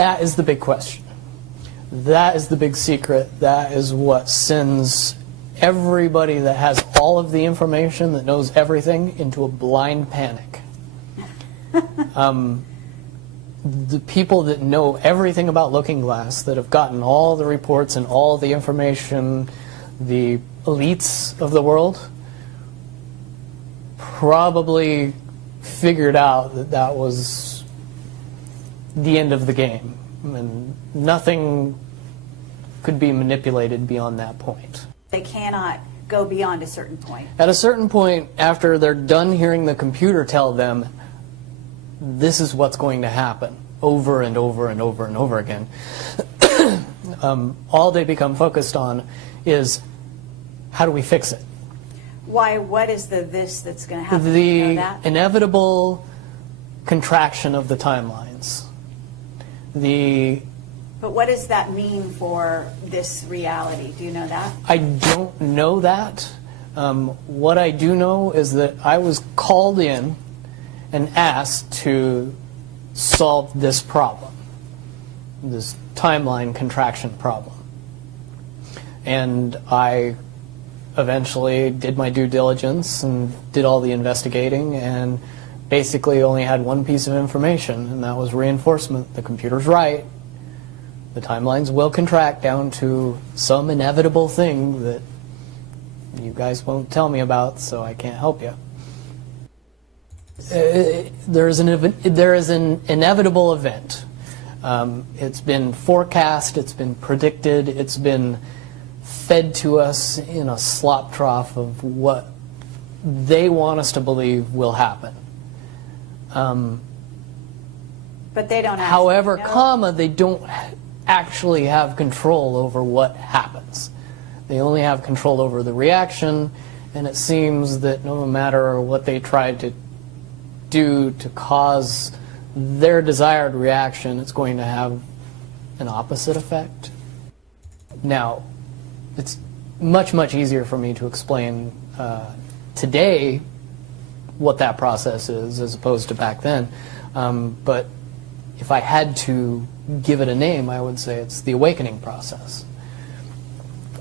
that is the big question. That is the big secret. That is what sends everybody that has all of the information, that knows everything, into a blind panic. The people that know everything about Looking Glass, that have gotten all the reports and all the information, the elites of the world, probably figured out that that was the end of the game, and nothing could be manipulated beyond that point. They cannot go beyond a certain point. At a certain point, after they're done hearing the computer tell them this is what's going to happen over and over and over and over again, all they become focused on is, how do we fix it? Why? What is the this that's going to happen? The You know that? inevitable contraction of the timelines. But what does that mean for this reality? Do you know that? I don't know that. What I do know is that I was called in and asked to solve this problem, this timeline contraction problem. And I eventually did my due diligence and did all the investigating, and basically only had one piece of information, and that was reinforcement. The computer's right. The timelines will contract down to some inevitable thing that you guys won't tell me about, so I can't help you. There is an inevitable event. It's been forecast, it's been predicted, it's been fed to us in a slop trough of what they want us to believe will happen. But they don't. However, know. they don't actually have control over what happens. They only have control over the reaction, and it seems that no matter what they try to do to cause their desired reaction, it's going to have an opposite effect. Now, it's much, much easier for me to explain today what that process is as opposed to back then. But if I had to give it a name, I would say it's the awakening process.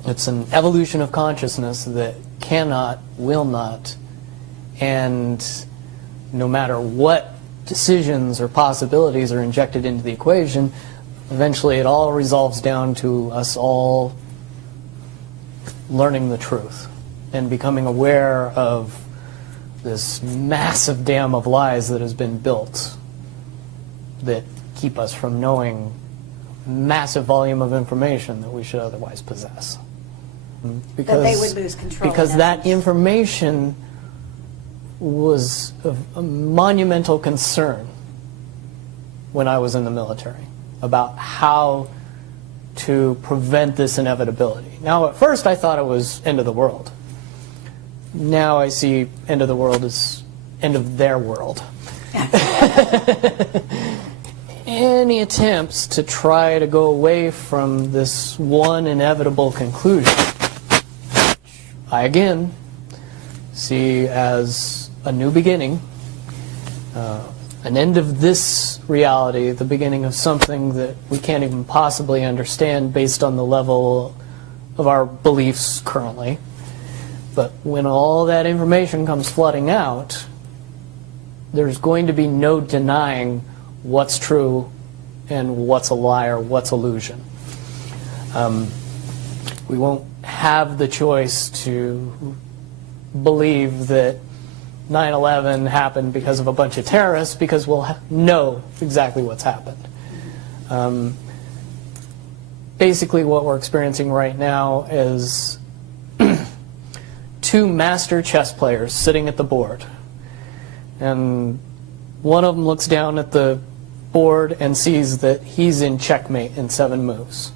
It's an evolution of consciousness that cannot, will not, and no matter what decisions or possibilities are injected into the equation, eventually it all resolves down to us all learning the truth and becoming aware of this massive dam of lies that has been built that keep us from knowing massive volume of information that we should otherwise possess. Because they would lose control. Because that information was of a monumental concern when I was in the military about how to prevent this inevitability. Now, at first I thought it was end of the world. Now I see end of the world as end of their world. Any attempts to try to go away from this one inevitable conclusion, I again see as a new beginning, an end of this reality, the beginning of something that we can't even possibly understand based on the level of our beliefs currently. But when all that information comes flooding out, there's going to be no denying what's true and what's a lie or what's illusion. We won't have the choice to believe that 9/11 happened because of a bunch of terrorists, because we'll know exactly what's happened. Basically what we're experiencing right now is two master chess players sitting at the board, and one of them looks down at the board and sees that he's in checkmate in 7 moves.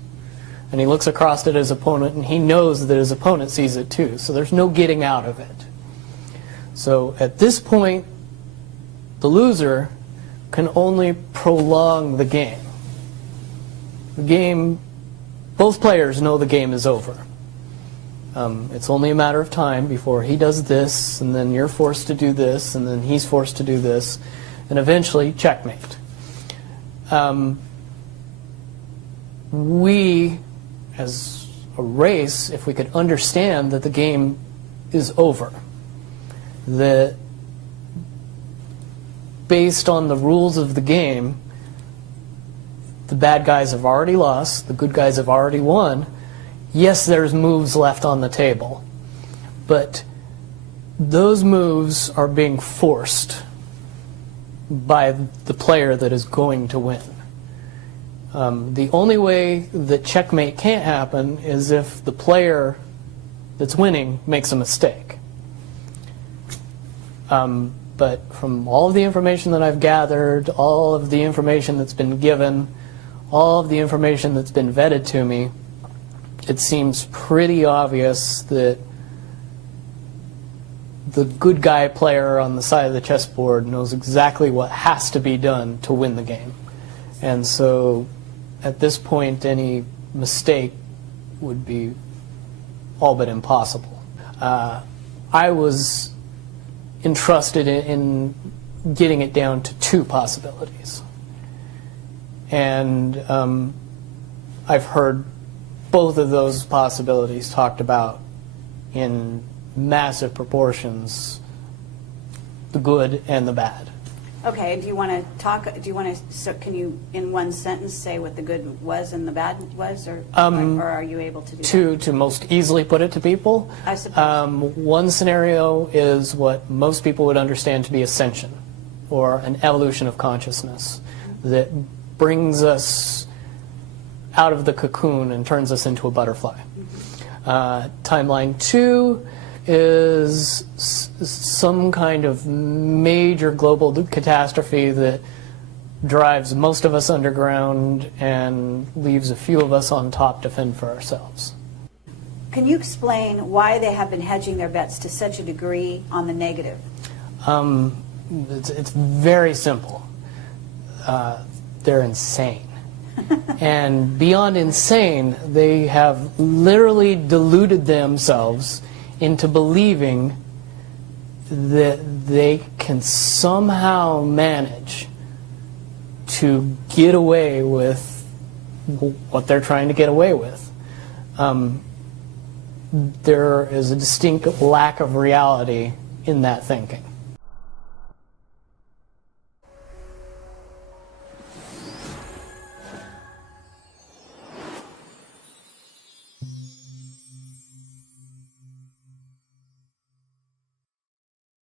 And he looks across at his opponent, and he knows that his opponent sees it too, so there's no getting out of it. So at this point, the loser can only prolong the game. The game, both players know the game is over. It's only a matter of time before he does this, and then you're forced to do this, and then he's forced to do this, and eventually checkmate. we, as a race, if we could understand that the game is over, that based on the rules of the game, the bad guys have already lost, the good guys have already won. Yes, there's moves left on the table, but those moves are being forced by the player that is going to win. The only way that checkmate can't happen is if the player that's winning makes a mistake. But from all of the information that I've gathered, all of the information that's been given, all of the information that's been vetted to me, it seems pretty obvious that the good guy player on the side of the chessboard knows exactly what has to be done to win the game. And so at this point, any mistake would be all but impossible. I was entrusted in getting it down to 2 possibilities. And I've heard both of those possibilities talked about in massive proportions, the good and the bad. Okay, do you want to talk, so can you in one sentence say what the good was and the bad was, or are you able to do that? To most easily put it to people, I suppose. One scenario is what most people would understand to be ascension, or an evolution of consciousness that brings us out of the cocoon and turns us into a butterfly. Timeline 2 is some kind of major global catastrophe that drives most of us underground and leaves a few of us on top to fend for ourselves. Can you explain why they have been hedging their bets to such a degree on the negative? It's very simple. They're insane. And beyond insane, they have literally deluded themselves into believing that they can somehow manage to get away with what they're trying to get away with. There is a distinct lack of reality in that thinking.